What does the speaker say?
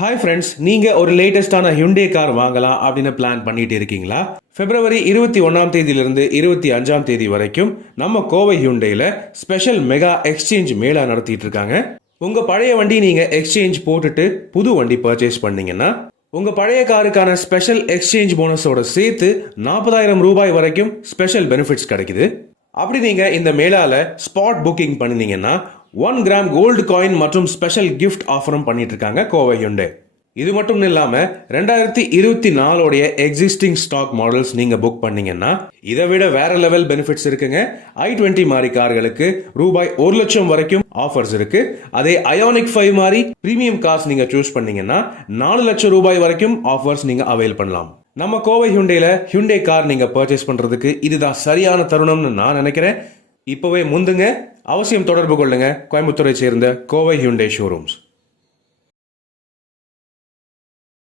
Hi friends, நீங்கள் ஒரு லேட்டஸ்டான Hyundai car வாங்கலாம் அப்படின்னு பிளான் பண்ணிட்டு இருக்கீங்களா? பிப்ரவரி 21ஆம் தேதியிலிருந்து 25ஆம் தேதி வரைக்கும் நம்ம கோவை ஹியூண்டேல ஸ்பெஷல் மெகா எக்ஸ்சேஞ்ச் மேளா நடத்திட்டு இருக்காங்க. உங்க பழைய வண்டி நீங்க எக்ஸ்சேஞ்ச் போட்டுட்டு புது வண்டி பர்ச்சேஸ் பண்ணீங்கன்னா உங்க பழைய காருக்கான ஸ்பெஷல் எக்ஸ்சேஞ்ச் போனஸோட சேர்த்து 40,000 ரூபாய் வரைக்கும் ஸ்பெஷல் பெனிஃபிட்ஸ் கிடைக்குது. அப்படி நீங்க இந்த மேளால ஸ்பாட் புக்கிங் பண்ணினீங்கன்னா 1 கிராம் கோல்டு காயின் மற்றும் ஸ்பெஷல் கிஃப்ட் ஆஃபரும் பண்ணிட்டு இருக்காங்க கோவை ஹியூண்டே. இது மட்டும் இல்லாம 2024 எக்ஸிஸ்டிங் ஸ்டாக் மாடல்ஸ் நீங்க புக் பண்ணீங்கன்னா இதை விட வேற லெவல் பெனிஃபிட்ஸ் இருக்குங்க. i20 மாதிரி கார்களுக்கு ரூபாய் 1 லட்சம் வரைக்கும் ஆஃபர்ஸ் இருக்கு. அதே அயோனிக் 5 மாதிரி பிரீமியம் கார்ஸ் நீங்க சூஸ் பண்ணீங்கன்னா 4 லட்சம் ரூபாய் வரைக்கும் ஆஃபர்ஸ் நீங்க அவைல் பண்ணலாம். நம்ம கோவை ஹியூண்டேல ஹியூண்டே கார் நீங்க பர்ச்சேஸ் பண்றதுக்கு இதுதான் சரியான தருணம்னு நான் நினைக்கிறேன். இப்பவே முந்துங்க, அவசியம் தொடர்பு கொள்ளுங்க கோயம்புத்தூரை சேர்ந்த கோவை ஹியூண்டே ஷோரூம்ஸ்.